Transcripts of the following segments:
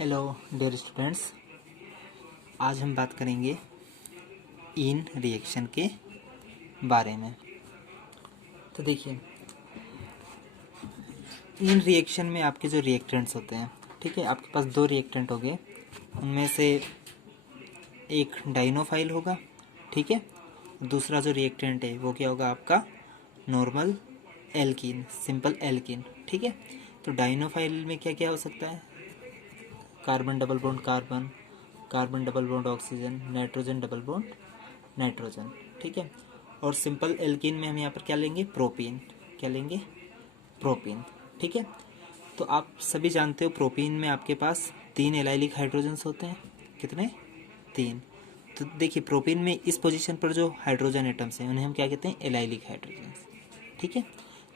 Hello dear students, आज हम बात करेंगे इन रिएक्शन के बारे में। तो देखिए, इन रिएक्शन में आपके जो रिएक्टेंट्स होते हैं, ठीक है, आपके पास दो रिएक्टेंट हो गए। उनमें से एक डाइनोफाइल होगा, ठीक है। दूसरा जो रिएक्टेंट है वो क्या होगा, आपका नॉर्मल एल्कीन, सिंपल एल्कीन, ठीक है। तो डाइनोफाइल में क्या क्या हो सकता है, carbon double bond carbon, carbon double bond oxygen, nitrogen double bond nitrogen, ठीक है। और सिंपल एल्कीन में हम यहाँ पर क्या लेंगे, प्रोपीन, क्या लेंगे, प्रोपीन, ठीक है। तो आप सभी जानते हो प्रोपीन में आपके पास 3 एलाइलिक हाइड्रोजन्स होते हैं। कितने, 3। तो देखिए, प्रोपीन में इस पोजीशन पर जो हाइड्रोजन एटम्स हैं उन्हें हम क्या कहते हैं, एलाइलिक हाइड्रोजन्स, ठीक है।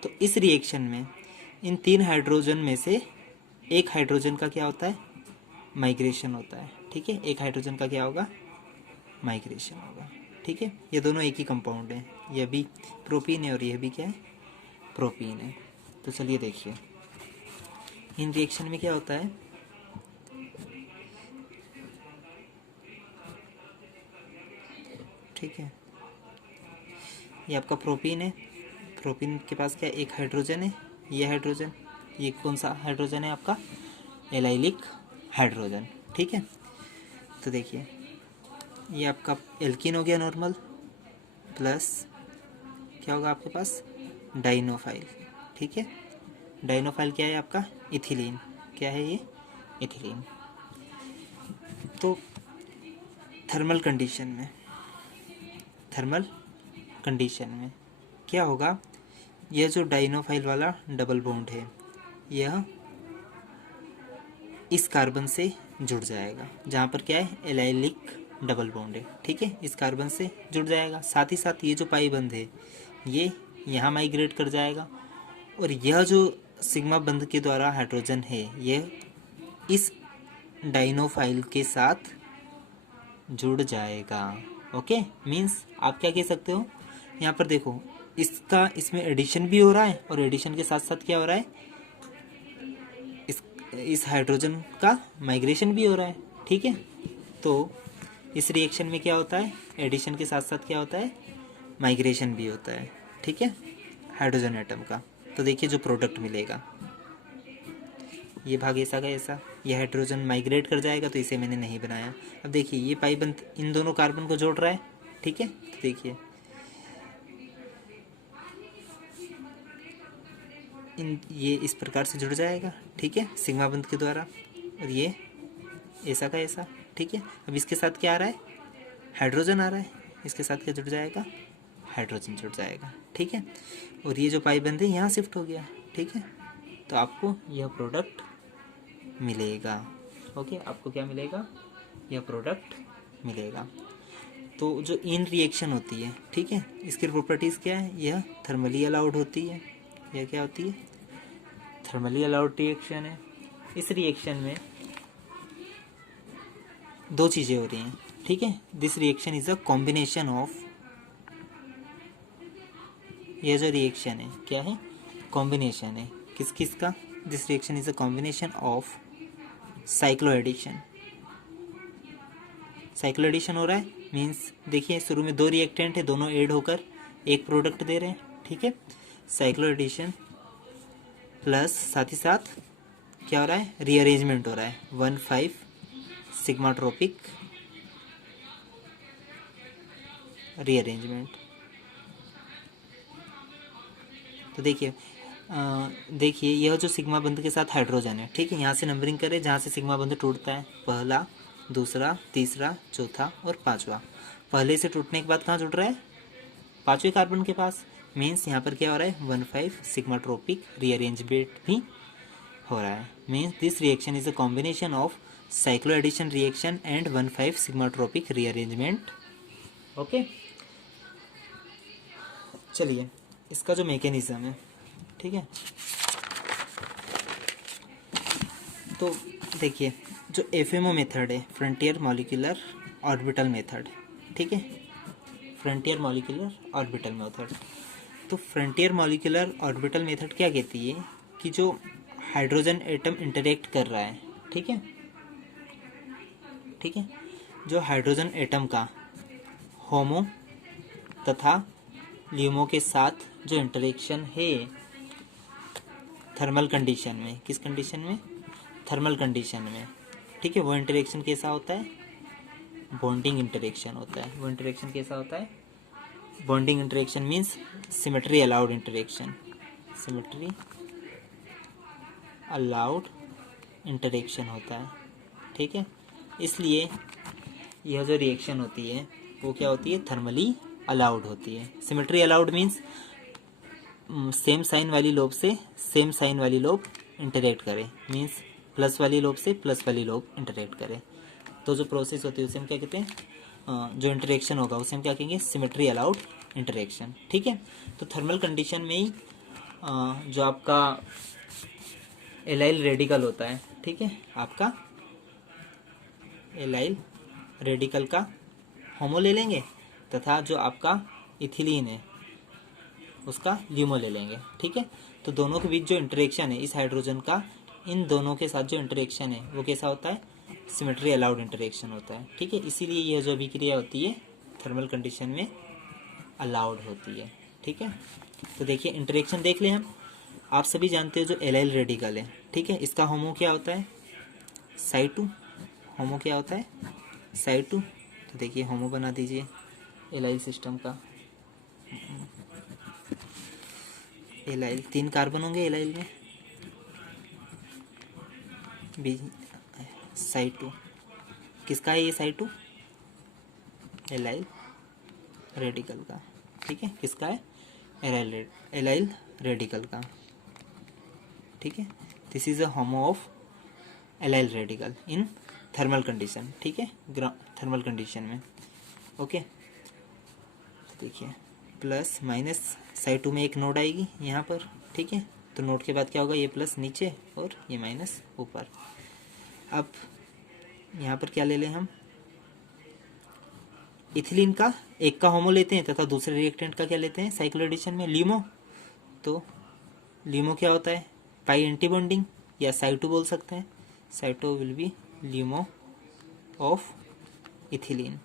तो इस रिएक्शन में इन 3 हाइड्रोजन में से एक हाइड्रोजन का क्या होता है, माइग्रेशन होता है, ठीक है। एक हाइड्रोजन का क्या होगा, माइग्रेशन होगा, ठीक है। ये दोनों एक ही कंपाउंड है, यह भी प्रोपीन है और यह भी क्या है, प्रोपीन है। तो चलिए देखिए, इन रिएक्शन में क्या होता है, ठीक है। ये आपका प्रोपीन है, प्रोपीन के पास क्या, एक हाइड्रोजन है, ये हाइड्रोजन, ये कौन सा हाइड्रोजन है आपका, एलाइलिक हाइड्रोजन, ठीक है। तो देखिए, ये आपका एल्कीन हो गया नॉर्मल, प्लस क्या होगा आपके पास, डाइनोफाइल, ठीक है। डाइनोफाइल क्या है आपका, इथिलीन, क्या है ये, इथिलीन। तो थर्मल कंडीशन में, थर्मल कंडीशन में क्या होगा, यह जो डाइनोफाइल वाला डबल बॉन्ड है यह इस कार्बन से जुड़ जाएगा, जहाँ पर क्या है, एलाइलिक डबल बॉन्ड है, ठीक है। इस कार्बन से जुड़ जाएगा, साथ ही साथ ये जो पाई बंध है ये यहाँ माइग्रेट कर जाएगा, और यह जो सिग्मा बंध के द्वारा हाइड्रोजन है यह इस डाइनोफाइल के साथ जुड़ जाएगा। ओके, मीन्स आप क्या कह सकते हो, यहाँ पर देखो, इसका इसमें एडिशन भी हो रहा है और एडिशन के साथ साथ क्या हो रहा है, इस हाइड्रोजन का माइग्रेशन भी हो रहा है, ठीक है। तो इस रिएक्शन में क्या होता है, एडिशन के साथ साथ क्या होता है, माइग्रेशन भी होता है, ठीक है, हाइड्रोजन एटम का। तो देखिए जो प्रोडक्ट मिलेगा, ये भाग ऐसा का ऐसा, ये हाइड्रोजन माइग्रेट कर जाएगा, तो इसे मैंने नहीं बनाया। अब देखिए, ये पाई बंध इन दोनों कार्बन को जोड़ रहा है, ठीक है। तो देखिए, ये इस प्रकार से जुड़ जाएगा, ठीक है, सिग्मा बंध के द्वारा, और ये ऐसा का ऐसा, ठीक है। अब इसके साथ क्या आ रहा है, हाइड्रोजन आ रहा है, इसके साथ क्या जुड़ जाएगा, हाइड्रोजन जुड़ जाएगा, ठीक है। और ये जो पाई बंध है यहाँ शिफ्ट हो गया, ठीक है। तो आपको यह प्रोडक्ट मिलेगा। ओके, आपको क्या मिलेगा, यह प्रोडक्ट मिलेगा। तो जो इन रिएक्शन होती है, ठीक है, इसकी प्रॉपर्टीज़ क्या है, यह थर्मली अलाउड होती है, यह क्या होती है, थर्मली अलाउड रिएक्शन है। इस रिएक्शन में दो चीज़ें हो रही हैं, ठीक है। This reaction is a combination of, यह जो रिएक्शन है क्या है, कॉम्बिनेशन है, किस किस का, this reaction is a combination of cyclo addition, cyclo addition हो रहा है। मीन्स देखिए, शुरू में दो रिएक्टेंट है, दोनों ऐड होकर एक प्रोडक्ट दे रहे हैं, ठीक है। साइक्लो एडिशन प्लस साथ ही साथ क्या हो रहा है, रीअरेंजमेंट हो रहा है, 1,5 सिग्माट्रोपिक रीअरेंजमेंट। तो देखिए, देखिए यह जो सिग्मा बंध के साथ हाइड्रोजन है, ठीक है, यहाँ से नंबरिंग करें जहाँ से सिग्मा बंध टूटता है, पहला, दूसरा, तीसरा, चौथा और पांचवा। पहले से टूटने के बाद कहाँ जुड़ रहा है, पांचवें कार्बन के पास। मीन्स यहाँ पर क्या हो रहा है, 1,5 सिग्माट्रोपिक रीअरेंजमेंट भी हो रहा है। Means this reaction is a combination of cyclo addition reaction and 1,5 sigmatropic rearrangement. Okay, चलिए इसका जो मैकेनिज्म है, ठीक है, तो देखिए जो एफएमओ मेथड है, फ्रंटियर मॉलिक्यूलर ऑर्बिटल मेथड, ठीक है, फ्रंटियर मॉलिक्यूलर ऑर्बिटल मेथड। तो फ्रंटियर मॉलिक्यूलर ऑर्बिटल मेथड क्या कहती है कि जो हाइड्रोजन एटम इंटरेक्ट कर रहा है, ठीक है, ठीक है। जो हाइड्रोजन एटम का होमो तथा ल्यूमो के साथ जो इंटरेक्शन है थर्मल कंडीशन में, किस कंडीशन में, थर्मल कंडीशन में, ठीक है, वो इंटरेक्शन कैसा होता है, बॉन्डिंग इंटरेक्शन होता है। वो इंटरेक्शन कैसा होता है, bonding interaction means symmetry allowed interaction, symmetry allowed interaction होता है, ठीक है। इसलिए यह जो रिएक्शन होती है वो क्या होती है, थर्मली अलाउड होती है। Symmetry allowed means same sign वाली लोब से सेम साइन वाली लोब इंटरेक्ट करे, मीन्स प्लस वाली लोब से प्लस वाली लोब इंटरेक्ट करे। तो जो प्रोसेस होती है उसे हम क्या कहते हैं, जो इंटरेक्शन होगा उसे हम क्या कहेंगे, सिमेट्री अलाउड इंटरेक्शन, ठीक है। तो थर्मल कंडीशन में ही जो आपका एलाइल रेडिकल होता है, ठीक है, आपका एलाइल रेडिकल का होमो ले लेंगे तथा जो आपका इथिलीन है उसका ल्यूमो ले लेंगे, ठीक है। तो दोनों के बीच जो इंटरेक्शन है इस हाइड्रोजन का इन दोनों के साथ जो इंटरेक्शन है वो कैसा होता है, सिमेट्री अलाउड इंटरेक्शन होता है, ठीक है। इसीलिए यह जो अभिक्रिया होती है थर्मल कंडीशन में अलाउड होती है, ठीक है। तो देखिए इंटरेक्शन देख लें हम। आप सभी जानते हो जो एलाइल रेडिकल है, ठीक है, इसका होमो क्या होता है, साई2। होमो क्या होता है, साई2। तो देखिए होमो बना दीजिए एलाइल सिस्टम का। एलाइल 3 कार्बन होंगे एलाइल में, बी साई2। किसका है ये साई2, एलाइल रेडिकल का, ठीक है। किसका है, एलाइल रेडिकल का, ठीक है। This is a homo of allyl radical in thermal condition, ठीक है, थर्मल कंडीशन में, ओके। देखिए प्लस माइनस साई2 में एक नोड आएगी यहाँ पर, ठीक है। तो नोड के बाद क्या होगा, ये प्लस नीचे और ये माइनस ऊपर। अब यहाँ पर क्या ले लें हम, इथिलीन का एक का होमो लेते हैं तथा दूसरे रिएक्टेंट का क्या लेते हैं साइक्लो एडिशन में, ल्यूमो। तो ल्यूमो क्या होता है, पाई एंटी बॉन्डिंग या साई2 बोल सकते हैं। साई2 will be LUMO of ethylene.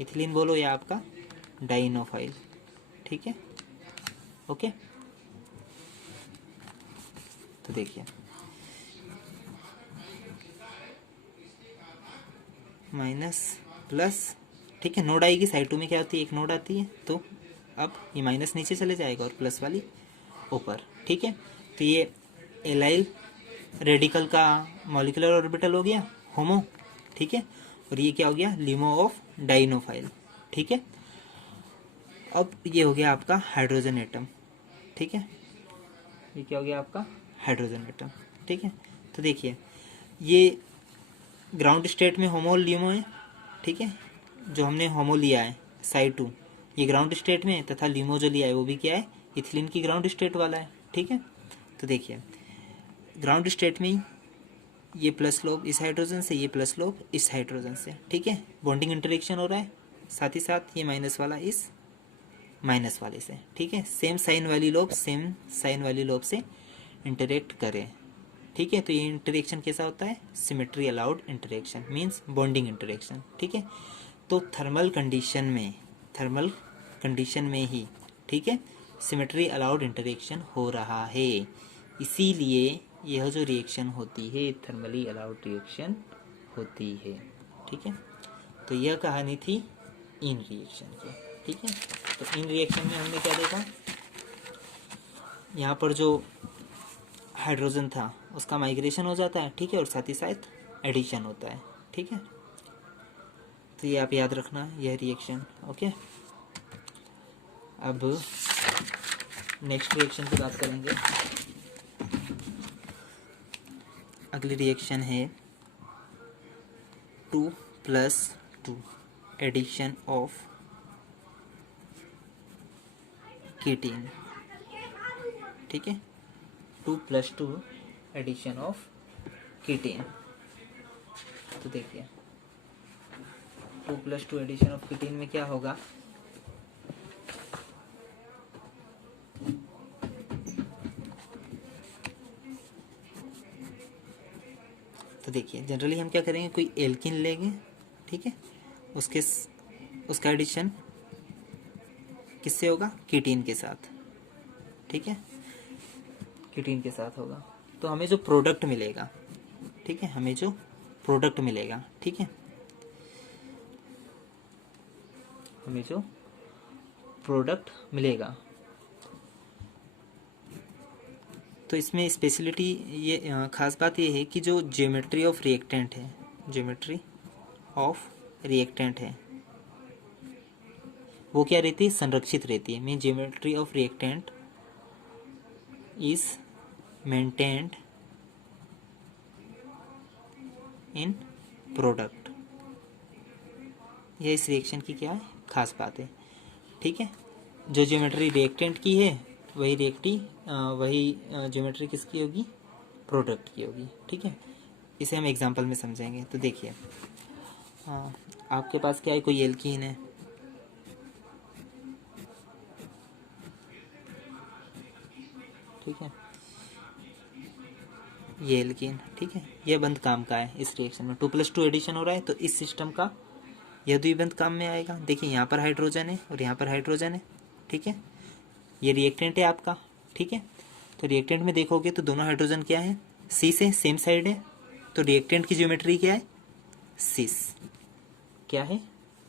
Ethylene बोलो या आपका डाइनोफाइल, ठीक है, ओके। तो देखिए माइनस प्लस, ठीक है, नोड आएगी साई2 में क्या होती है, एक नोड आती है। तो अब ये माइनस नीचे चले जाएगा और प्लस वाली ऊपर, ठीक है। तो ये एलाइल रेडिकल का मॉलिक्यूलर ऑर्बिटल हो गया होमो, ठीक है। और ये क्या हो गया, ल्यूमो ऑफ डाइनोफाइल, ठीक है। अब ये हो गया आपका हाइड्रोजन एटम, ठीक है। ये क्या हो गया आपका हाइड्रोजन एटम, ठीक है। तो देखिए ये ग्राउंड स्टेट में होमो ल्यूमो है, ठीक है। जो हमने होमो लिया है साई2 ये ग्राउंड स्टेट में है तथा ल्यूमो जो लिया है वो भी क्या है, इथिलीन की ग्राउंड स्टेट वाला है, ठीक है। तो देखिए ग्राउंड स्टेट में ये प्लस लोब इस हाइड्रोजन से, ये प्लस लोब इस हाइड्रोजन से, ठीक है। बॉन्डिंग इंटरेक्शन हो रहा है, साथ ही साथ ये माइनस वाला इस माइनस वाले से, ठीक है। सेम साइन वाली लोब सेम साइन वाली लोब से इंटरेक्ट करें, ठीक है। तो ये इंटरेक्शन कैसा होता है, symmetry allowed interaction means bonding interaction, ठीक है। तो थर्मल कंडीशन में ही, ठीक है, सिमेट्री अलाउड इंटरेक्शन हो रहा है। इसीलिए यह जो रिएक्शन होती है थर्मली अलाउड रिएक्शन होती है, ठीक है। तो यह कहानी थी इन रिएक्शन की, ठीक है। तो इन रिएक्शन में हमने क्या देखा, यहाँ पर जो हाइड्रोजन था उसका माइग्रेशन हो जाता है, ठीक है, और साथ ही साथ एडिशन होता है, ठीक है। तो ये आप याद रखना यह रिएक्शन, ओके। अब नेक्स्ट रिएक्शन की बात करेंगे। अगली रिएक्शन है 2+2 एडिशन ऑफ कीटीन, ठीक है। 2+2 एडिशन ऑफ कीटीन। तो देखिए 2+2 एडिशन ऑफ कीटीन में क्या होगा, तो देखिए जनरली हम क्या करेंगे, कोई एल्किन लेंगे, ठीक है, उसका एडिशन किससे होगा, कीटीन के साथ, ठीक है, कीटीन के साथ होगा। तो हमें जो प्रोडक्ट मिलेगा, ठीक है, हमें जो प्रोडक्ट मिलेगा, ठीक है, हमें जो प्रोडक्ट मिलेगा, तो इसमें स्पेशलिटी ये खास बात ये है कि जो ज्योमेट्री ऑफ रिएक्टेंट है, ज्योमेट्री ऑफ रिएक्टेंट है, वो क्या रहती है, संरक्षित रहती है। Mean geometry of reactant is maintained in product. यह इस रिएक्शन की क्या है, खास बात है, ठीक है। जो ज्योमेट्री रिएक्टेंट की है वही ज्योमेट्री किसकी होगी, प्रोडक्ट की होगी, ठीक है। इसे हम एग्जांपल में समझेंगे। तो देखिए आपके पास क्या है, कोई एल्कीन है, ठीक है, ये एल्कीन, ठीक है, ये बंद काम का है इस रिएक्शन में, 2+2 एडिशन हो रहा है, तो इस सिस्टम का यह द्विबंध काम में आएगा। देखिए यहाँ पर हाइड्रोजन है और यहाँ पर हाइड्रोजन है, ठीक है, ये रिएक्टेंट है आपका, ठीक है। तो रिएक्टेंट में देखोगे तो दोनों हाइड्रोजन क्या है, सिस है, सेम साइड है, तो रिएक्टेंट की ज्योमेट्री क्या है, सिस, क्या है,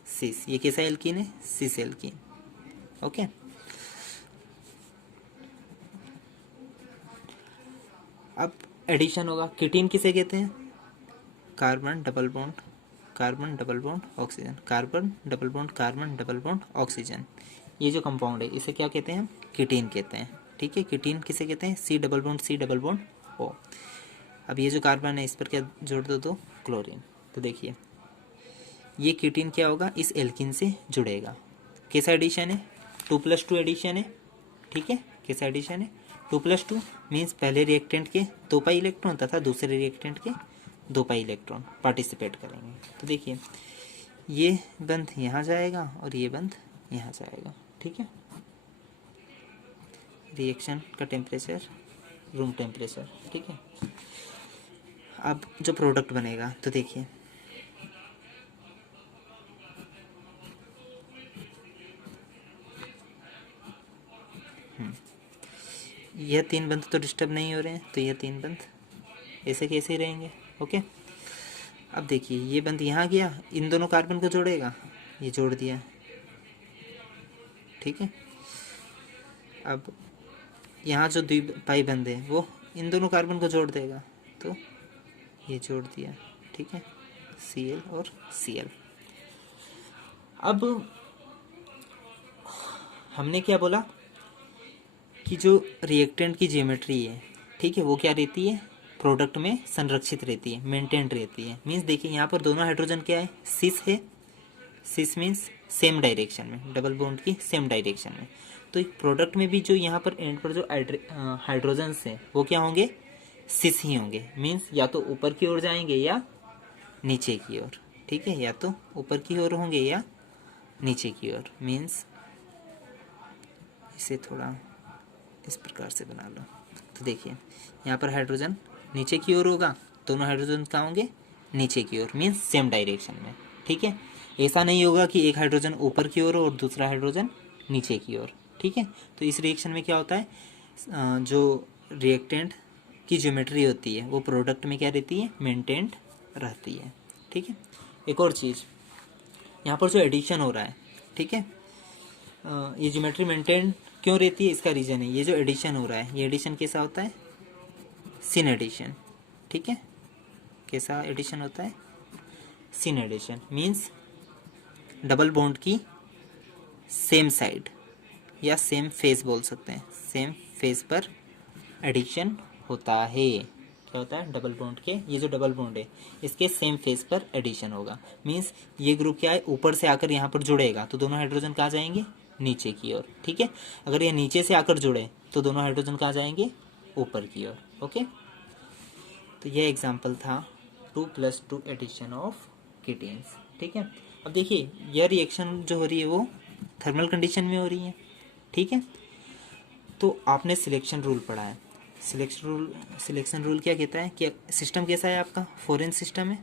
सिस। ये कैसा एल्कीन है, सिस एल्कीन, ओके। अब एडिशन होगा, कीटीन किसे कहते हैं, carbon double bond oxygen, carbon double bond carbon double bond oxygen, ये जो कंपाउंड है इसे क्या कहते हैं, कीटीन कहते हैं, ठीक है। कीटीन किसे कहते हैं, सी डबल बॉन्ड ओ। अब ये जो कार्बन है इस पर क्या जोड़ दो क्लोरीन। तो देखिए ये कीटीन क्या होगा, इस एल्किन से जुड़ेगा। कैसा एडिशन है, 2+2 एडिशन है, ठीक है। कैसा एडिशन है, 2+2 मीन्स पहले रिएक्टेंट के 2 पाई इलेक्ट्रॉन तथा दूसरे रिएक्टेंट के 2 पाई इलेक्ट्रॉन पार्टिसिपेट करेंगे। तो देखिए ये बंध यहाँ जाएगा और ये बंध यहाँ जाएगा, ठीक है। रिएक्शन का टेम्परेचर रूम टेम्परेचर, ठीक है। अब जो प्रोडक्ट बनेगा तो देखिए यह 3 बंध तो डिस्टर्ब नहीं हो रहे हैं, तो यह 3 बंध ऐसे कैसे ही रहेंगे, ओके। अब देखिए ये बंध यहाँ गया, इन दोनों कार्बन को जोड़ेगा, ये जोड़ दिया, ठीक है। अब यहाँ जो द्विपाई बंध है वो इन दोनों कार्बन को जोड़ देगा, तो ये जोड़ दिया, ठीक है, Cl और Cl। अब हमने क्या बोला कि जो रिएक्टेंट की ज्योमेट्री है, ठीक है, वो क्या रहती है, प्रोडक्ट में संरक्षित रहती है, मेंटेन रहती है। मीन्स देखिए यहाँ पर दोनों हाइड्रोजन क्या है, सिस है, सिस मीन्स सेम डायरेक्शन में, डबल बॉन्ड की सेम डायरेक्शन में। तो एक प्रोडक्ट में भी जो यहाँ पर एंड पर जो हाइड्रोजन्स हैं वो क्या होंगे, सिस ही होंगे। मीन्स या तो ऊपर की ओर जाएंगे या नीचे की ओर, ठीक है, या तो ऊपर की ओर होंगे या नीचे की ओर। मीन्स इसे थोड़ा इस प्रकार से बना लो। तो देखिए यहाँ पर हाइड्रोजन नीचे की ओर होगा, दोनों हाइड्रोजन कहाँ होंगे, नीचे की ओर, मीन्स सेम डायरेक्शन में, ठीक है। ऐसा नहीं होगा कि एक हाइड्रोजन ऊपर की ओर और दूसरा हाइड्रोजन नीचे की ओर, ठीक है। तो इस रिएक्शन में क्या होता है, जो रिएक्टेंट की ज्योमेट्री होती है वो प्रोडक्ट में क्या रहती है, मेंटेन्ड रहती है, ठीक है। एक और चीज़ यहाँ पर जो एडिशन हो रहा है, ठीक है, ये ज्योमेट्री मेंटेन क्यों रहती है, इसका रीज़न है ये जो एडिशन हो रहा है, ये एडिशन कैसा होता है, सिन एडिशन, ठीक है। कैसा एडिशन होता है, syn addition means double bond की सेम साइड या सेम फेस बोल सकते हैं, सेम फेस पर एडिशन होता है। क्या होता है, डबल बॉन्ड के, ये जो डबल बॉन्ड है इसके सेम फेस पर एडिशन होगा। मीन्स ये ग्रुप क्या है, ऊपर से आकर यहाँ पर जुड़ेगा तो दोनों हाइड्रोजन कहाँ जाएंगे, नीचे की ओर, ठीक है। अगर ये नीचे से आकर जुड़े तो दोनों हाइड्रोजन कहाँ जाएंगे, ऊपर की ओर, ओके। तो ये एग्जाम्पल था 2+2 एडिशन ऑफ कीटीन्स, ठीक है। अब देखिए यह रिएक्शन जो हो रही है वो थर्मल कंडीशन में हो रही है, ठीक है। तो आपने सिलेक्शन रूल पढ़ा है, सिलेक्शन रूल क्या कहता है कि सिस्टम कैसा है आपका, फॉरेन सिस्टम है,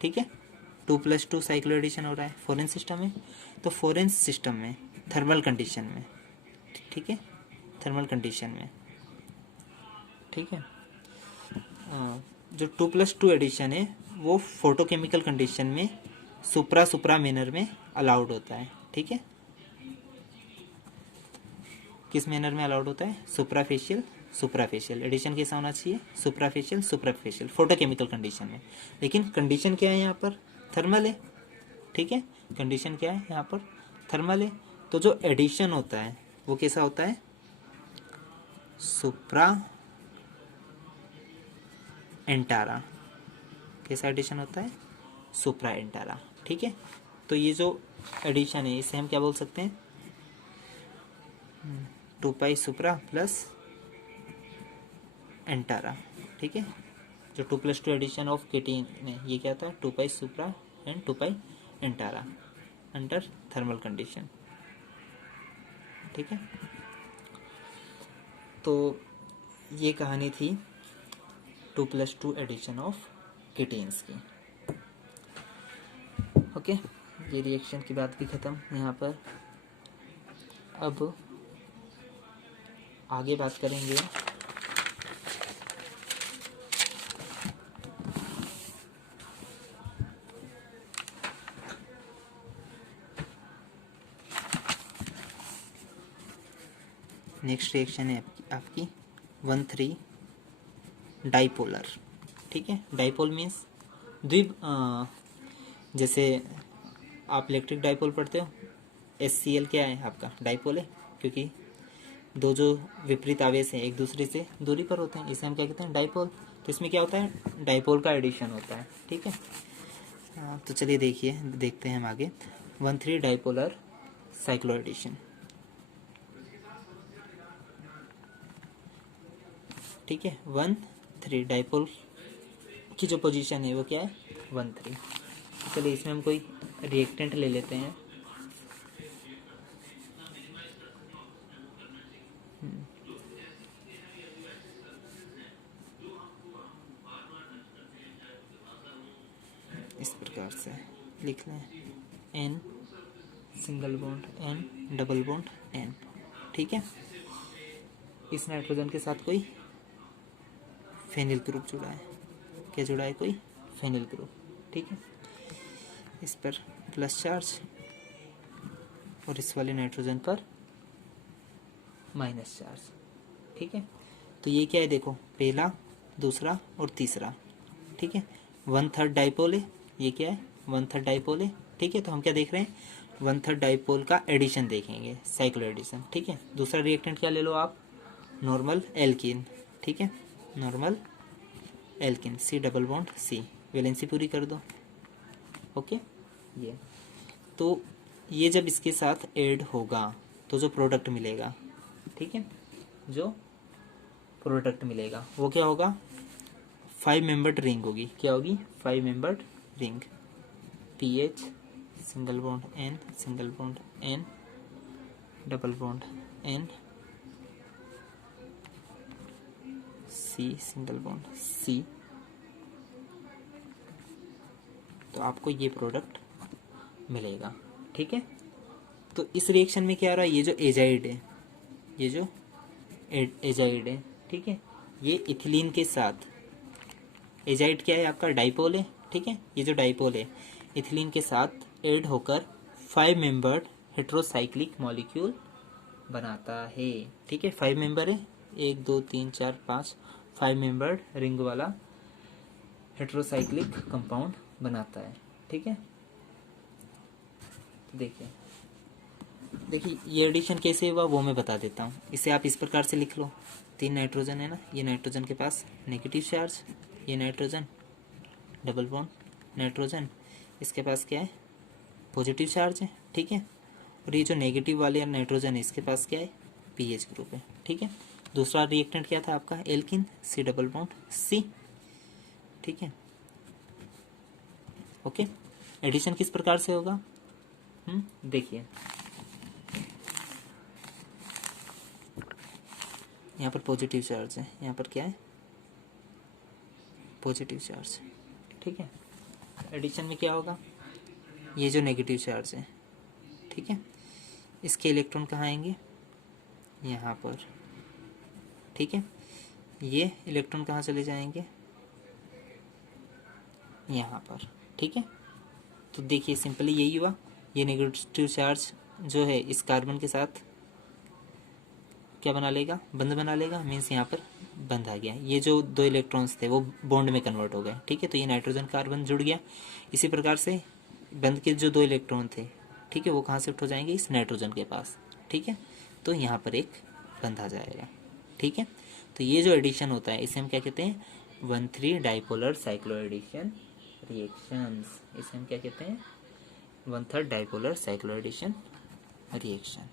ठीक है, 2+2 साइक्लो एडिशन हो रहा है, फॉरेन सिस्टम है। तो फॉरेन सिस्टम में थर्मल कंडीशन में, ठीक है, थर्मल कंडीशन में, ठीक है, जो 2+2 एडिशन है वो फोटोकेमिकल कंडीशन में सुप्रा मैनर में अलाउड होता है, ठीक है। किस मैनर में अलाउड होता है, सुप्राफेशियल एडिशन कैसा होना चाहिए, सुप्राफेशियल फोटोकेमिकल कंडीशन में। लेकिन कंडीशन क्या है यहाँ पर, थर्मल है, ठीक है, कंडीशन क्या है यहाँ पर, थर्मल है। तो जो एडिशन होता है वो कैसा होता है, सुप्रा एंटारा, कैसा एडिशन होता है, सुप्रा एंटारा, ठीक है। तो ये जो एडिशन है इसे हम क्या बोल सकते हैं, 2 पाई सुप्रा प्लस एंटारा, ठीक है। जो 2+2 एडिशन ऑफ केटीन में ये क्या था, 2 pi supra and 2 pi antara under thermal condition, ठीक है। तो ये कहानी थी 2+2 एडिशन ऑफ केटीन्स की, ओके। ये रिएक्शन की बात भी ख़त्म यहाँ पर। अब आगे बात करेंगे नेक्स्ट रिएक्शन है आपकी 1,3 डाइपोलर, ठीक है। डाइपोल मीन्स द्विब, जैसे आप इलेक्ट्रिक डाइपोल पढ़ते हो, HCl क्या है आपका, डाइपोल है, क्योंकि दो जो विपरीत आवेश हैं एक दूसरे से दूरी पर होते हैं, इसे हम क्या कहते हैं, डाइपोल। तो इसमें क्या होता है, डाइपोल का एडिशन होता है, ठीक है। तो चलिए देखते हैं हम आगे 1,3 डाइपोलर साइक्लो एडिशन, ठीक है। 1,3 डाइपोल की जो पोजीशन है वो क्या है, 1,3। चलिए इसमें हम कोई रिएक्टेंट ले लेते हैं, इस प्रकार से लिख लें, N single bond N double bond N, ठीक है। इस नाइट्रोजन के साथ कोई फेनिल ग्रुप जुड़ा है, क्या जुड़ा है, कोई फेनिल ग्रुप, ठीक है। इस पर प्लस चार्ज और इस वाले नाइट्रोजन पर माइनस चार्ज, ठीक है। तो ये क्या है, देखो पहला, दूसरा और तीसरा, ठीक है। 1/3 डाइपोल है, ये क्या है, 1/3 डाइपोल है, ठीक है। तो हम क्या देख रहे हैं, 1/3 डाइपोल का एडिशन देखेंगे, साइक्लो एडिशन, ठीक है। दूसरा रिएक्टेंट क्या ले लो आप, नॉर्मल एल्कीन, ठीक है, normal alkene, C double bond C, valency पूरी कर दो, ओके। ये तो ये जब इसके साथ ऐड होगा तो जो प्रोडक्ट मिलेगा, ठीक है, जो प्रोडक्ट मिलेगा वो क्या होगा, 5 मेंबर्ड रिंग होगी, क्या होगी, 5 membered ring, PH single bond N single bond N double bond N C single bond C। तो आपको ये प्रोडक्ट मिलेगा, ठीक है। तो इस रिएक्शन में क्या आ रहा है, ये जो एजाइड है, ये जो एजाइड है, ठीक है, ये इथिलीन के साथ, एजाइड क्या है आपका, डाइपोल है, ठीक है। ये जो डाइपोल है इथिलीन के साथ ऐड होकर 5 मेंबर्ड हेट्रोसाइक्लिक मॉलिक्यूल बनाता है, ठीक है। 5 मेंबर है, 1 2 3 4 5, 5 मेंबर्ड रिंग वाला हेट्रोसाइक्लिक कंपाउंड बनाता है, ठीक है। देखिए ये एडिशन कैसे हुआ वो मैं बता देता हूँ। इसे आप इस प्रकार से लिख लो, 3 नाइट्रोजन है ना, ये नाइट्रोजन के पास नेगेटिव चार्ज, ये नाइट्रोजन डबल बॉन्ड नाइट्रोजन, इसके पास क्या है, पॉजिटिव चार्ज है, ठीक है। और ये जो नेगेटिव वाले नाइट्रोजन है इसके पास क्या है, पीएच ग्रुप है, ठीक है। दूसरा रिएक्टेंट क्या था आपका, alkene, C double bond C, ठीक है, ओके। एडिशन किस प्रकार से होगा, देखिए यहाँ पर पॉजिटिव चार्ज है, यहाँ पर क्या है, पॉजिटिव चार्ज, ठीक है। एडिशन में क्या होगा, ये जो नेगेटिव चार्ज है, ठीक है, इसके इलेक्ट्रॉन कहाँ आएंगे, यहाँ पर, ठीक है। ये इलेक्ट्रॉन कहाँ चले जाएंगे, यहाँ पर, ठीक है। तो देखिए सिंपली यही हुआ, ये नेगेटिव चार्ज जो है इस कार्बन के साथ क्या बना लेगा, बंध बना लेगा, मीन्स यहाँ पर बंध आ गया। ये जो दो इलेक्ट्रॉन्स थे वो बॉन्ड में कन्वर्ट हो गए, ठीक है। तो ये नाइट्रोजन कार्बन जुड़ गया। इसी प्रकार से बंध के जो दो इलेक्ट्रॉन थे, ठीक है, वो कहाँ शिफ्ट हो जाएंगे, इस नाइट्रोजन के पास, ठीक है। तो यहाँ पर एक बंध आ जाएगा, ठीक है। तो ये जो एडिशन होता है इसे हम क्या कहते हैं, 1,3 डाइपोलर साइक्लो एडिशन रिएक्शंस। इसे हम क्या कहते हैं, 1/3 डाइपोलर साइक्लो एडिशन रिएक्शन।